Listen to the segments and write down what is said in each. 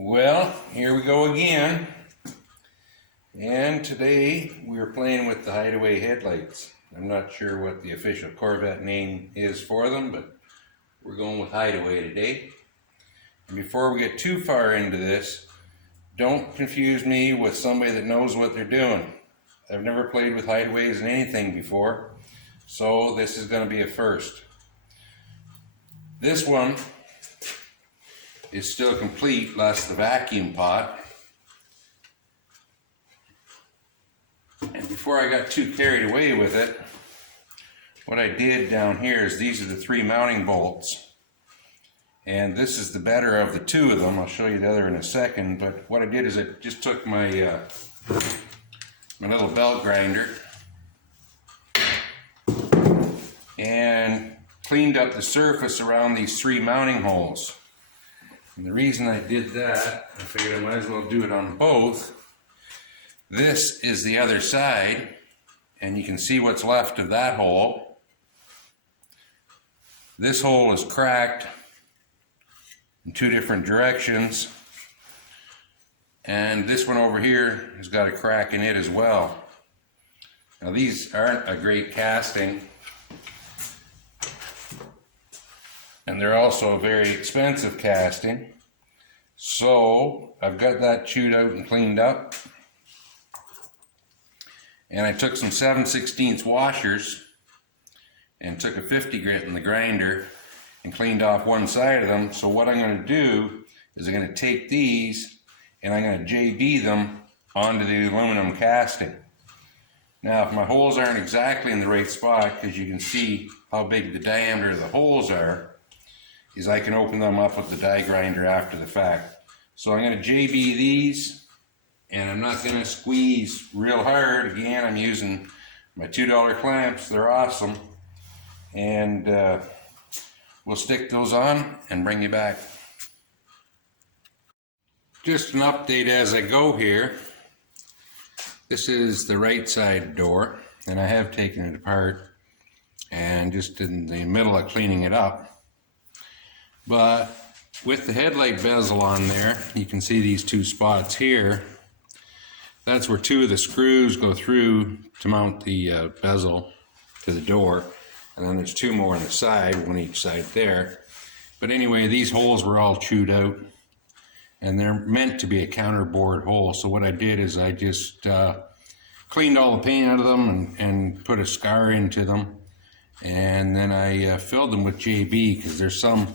Well, here we go again, and today we are playing with the Hideaway headlights. I'm not sure what the official Corvette name is for them, but we're going with Hideaway today. And before we get too far into this, don't confuse me with somebody that knows what they're doing. I've never played with Hideaways in anything before, so this is going to be a first. This one is still complete, less the vacuum pot. And before I got too carried away with it, what I did down here is these are the 3 mounting bolts. And this is the better of the 2 of them. I'll show you the other in a second. But what I did is I just took my little belt grinder and cleaned up the surface around these 3 mounting holes. And the reason I did that, I figured I might as well do it on both. This is the other side, and you can see what's left of that hole. This hole is cracked in 2 different directions, and this one over here has got a crack in it as well. Now these aren't a great casting, and they're also a very expensive casting. So I've got that chewed out and cleaned up. And I took some 7/16 washers and took a 50 grit in the grinder and cleaned off one side of them. So what I'm going to do is I'm going to take these and I'm going to JB them onto the aluminum casting. Now if my holes aren't exactly in the right spot, because you can see how big the diameter of the holes are, is I can open them up with the die grinder after the fact. So I'm going to JB these, and I'm not going to squeeze real hard. Again, I'm using my $2 clamps. They're awesome. And we'll stick those on and bring you back. Just an update as I go here. This is the right side door, and I have taken it apart and just in the middle of cleaning it up. But with the headlight bezel on there, you can see these 2 spots here. That's where 2 of the screws go through to mount the bezel to the door. And then there's 2 more on the side, one each side there. But anyway, these holes were all chewed out, and they're meant to be a counterbore hole. So what I did is I just cleaned all the paint out of them and put a scar into them. And then I filled them with JB, because there's some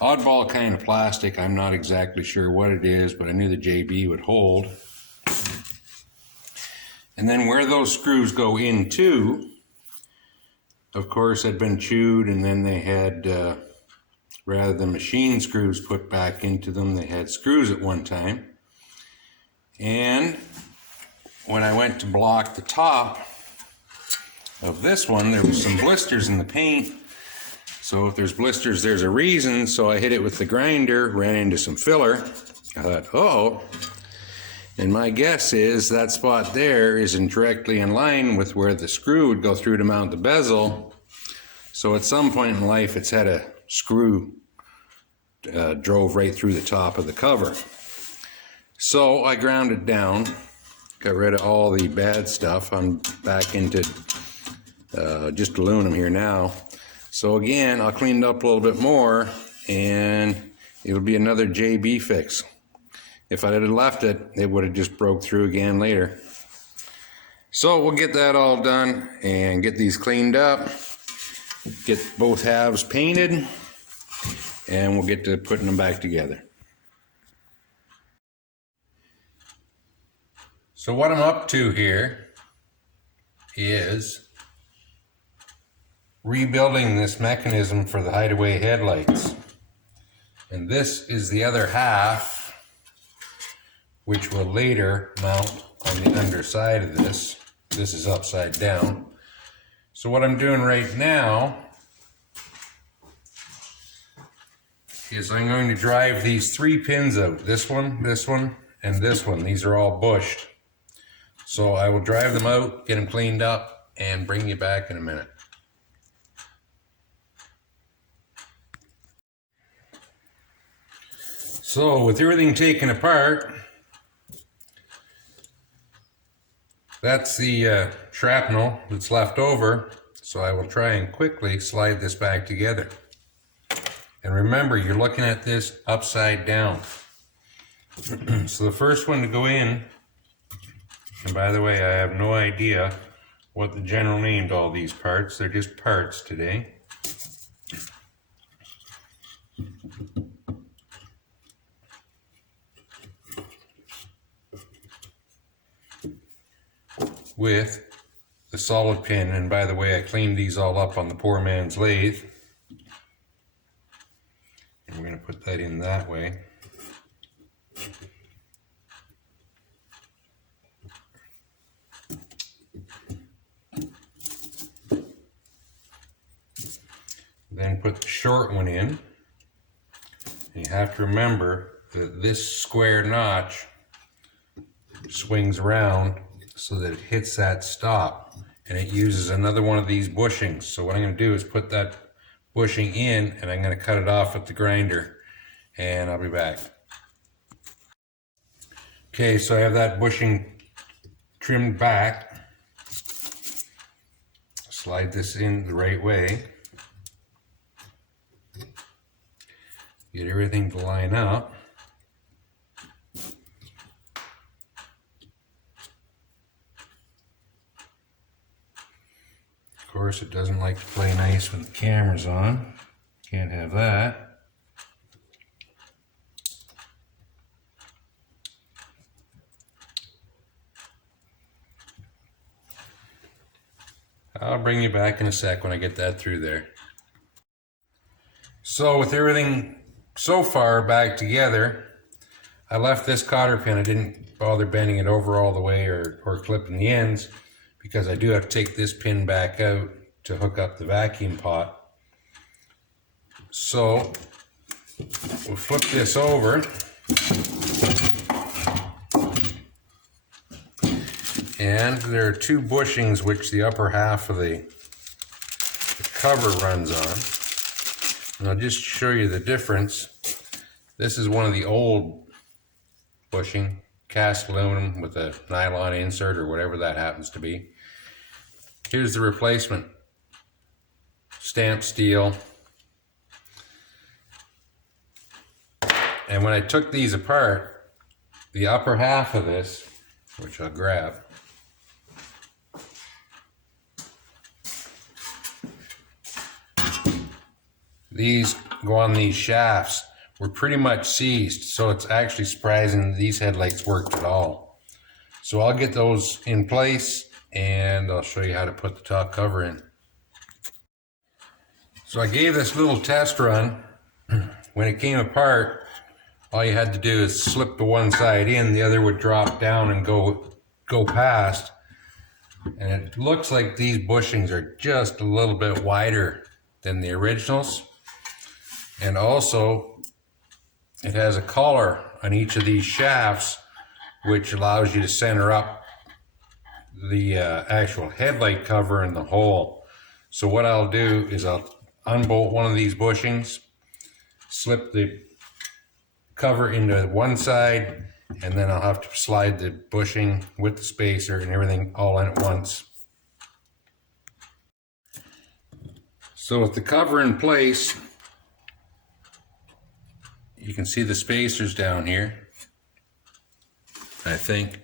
oddball kind of plastic. I'm not exactly sure what it is, but I knew the JB would hold. And then where those screws go into, of course, had been chewed, and then they had, rather than machine screws put back into them, they had screws at one time. And when I went to block the top of this one, there was some blisters in the paint. So if there's blisters, there's a reason. So I hit it with the grinder, ran into some filler. I thought, oh, and my guess is that spot there is directly in line with where the screw would go through to mount the bezel. So at some point in life, it's had a screw drove right through the top of the cover. So I ground it down, got rid of all the bad stuff. I'm back into just aluminum here now. So again, I'll clean it up a little bit more, and it'll be another JB fix. If I had left it, it would have just broke through again later. So we'll get that all done and get these cleaned up, get both halves painted, and we'll get to putting them back together. So what I'm up to here is rebuilding this mechanism for the Hideaway headlights. And this is the other half, which will later mount on the underside of this. This is upside down. So what I'm doing right now is I'm going to drive these 3 pins out. This one, and this one. These are all bushed. So I will drive them out, get them cleaned up, and bring you back in a minute. So with everything taken apart, that's the shrapnel that's left over. So I will try and quickly slide this back together. And remember, you're looking at this upside down. So the first one to go in, and by the way, I have no idea what the general named all these parts. They're just parts today. With the solid pin, and by the way, I cleaned these all up on the poor man's lathe. And we're going to put that in that way. Then put the short one in. You have to remember that this square notch swings around so that it hits that stop, and it uses another one of these bushings. So what I'm going to do is put that bushing in, and I'm going to cut it off with the grinder, and I'll be back. Okay, so I have that bushing trimmed back. Slide this in the right way. Get everything to line up. Of course, it doesn't like to play nice when the camera's on. Can't have that. I'll bring you back in a sec when I get that through there. So with everything so far back together, I left this cotter pin. I didn't bother bending it over all the way or clipping the ends, because I do have to take this pin back out to hook up the vacuum pot. So we'll flip this over. And there are two bushings which the upper half of the cover runs on. And I'll just show you the difference. This is one of the old bushing, cast aluminum with a nylon insert or whatever that happens to be. Here's the replacement, stamped steel. And when I took these apart, the upper half of this, which I'll grab, these go on these shafts, were pretty much seized, so it's actually surprising these headlights worked at all. So I'll get those in place and I'll show you how to put the top cover in. So I gave this little test run. When it came apart, all you had to do is slip the one side in, the other would drop down and go past. And it looks like these bushings are just a little bit wider than the originals. And also, it has a collar on each of these shafts, which allows you to center up the actual headlight cover in the hole. So what I'll do is I'll unbolt one of these bushings, slip the cover into one side, and then I'll have to slide the bushing with the spacer and everything all in at once. So with the cover in place, you can see the spacers down here, I think.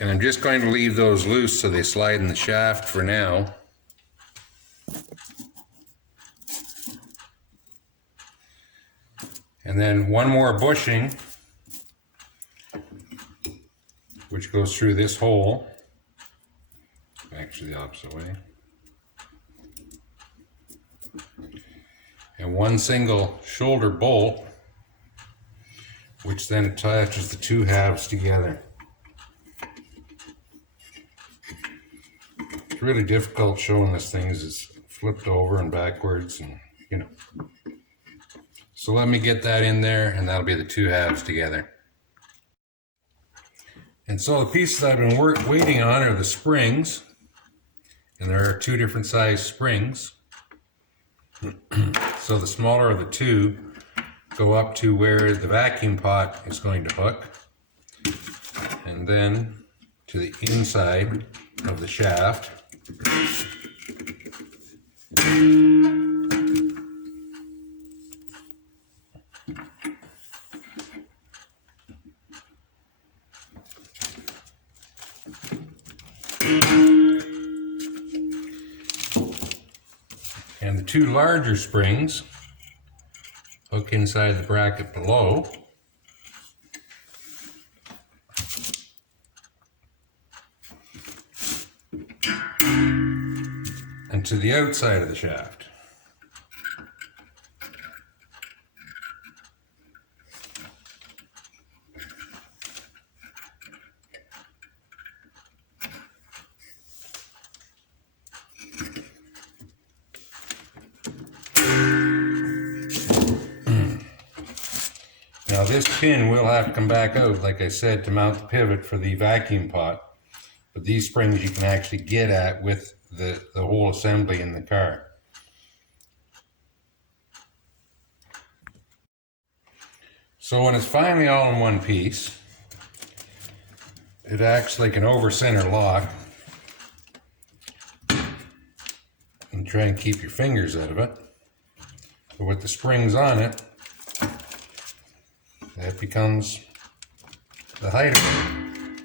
And I'm just going to leave those loose so they slide in the shaft for now. And then one more bushing, which goes through this hole, actually the opposite way. And one single shoulder bolt, which then attaches the two halves together. It's really difficult showing this thing as it's flipped over and backwards, and you know. So let me get that in there, and that'll be the two halves together. And so the pieces I've been waiting on are the springs, and there are two different size springs. So the smaller of the two go up to where the vacuum pot is going to hook, and then to the inside of the shaft. And the two larger springs hook inside the bracket below. And to the outside of the shaft. Now this pin will have to come back out, like I said, to mount the pivot for the vacuum pot. But these springs you can actually get at with the whole assembly in the car. So when it's finally all in one piece, it acts like an over-center lock. And try and keep your fingers out of it. But with the springs on it, that becomes the height of it.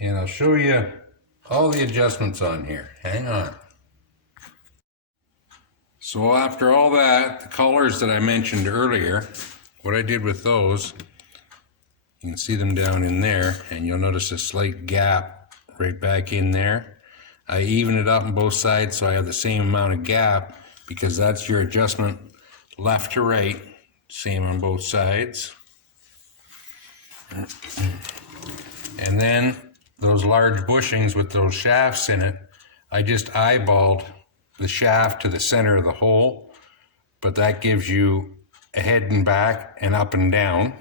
And I'll show you all the adjustments on here. Hang on. So after all that, the colors that I mentioned earlier, what I did with those, you can see them down in there, and you'll notice a slight gap right back in there. I even it up on both sides so I have the same amount of gap, because that's your adjustment left to right, same on both sides. And then those large bushings with those shafts in it, I just eyeballed the shaft to the center of the hole, but that gives you a head and back and up and down.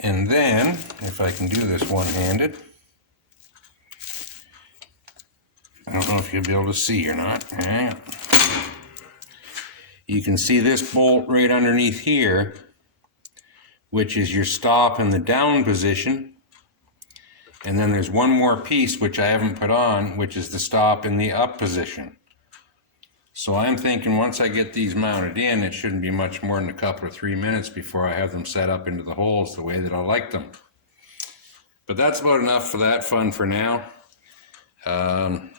And then, if I can do this one-handed, I don't know if you'll be able to see or not. You can see this bolt right underneath here, which is your stop in the down position. And then there's one more piece which I haven't put on, which is the stop in the up position. So I'm thinking once I get these mounted in, it shouldn't be much more than a couple or 3 minutes before I have them set up into the holes the way that I like them. But that's about enough for that fun for now. I'm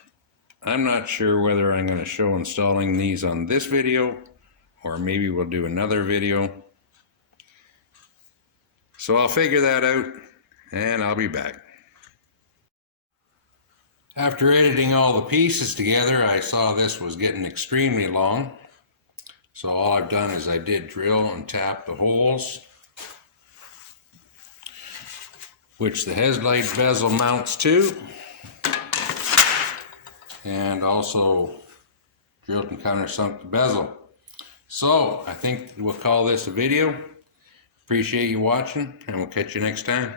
not sure whether I'm going to show installing these on this video, or maybe we'll do another video. So I'll figure that out, and I'll be back. After editing all the pieces together, I saw this was getting extremely long. So all I've done is I did drill and tap the holes, which the headlight bezel mounts to, and also drilled and countersunk the bezel. So I think we'll call this a video. Appreciate you watching, and we'll catch you next time.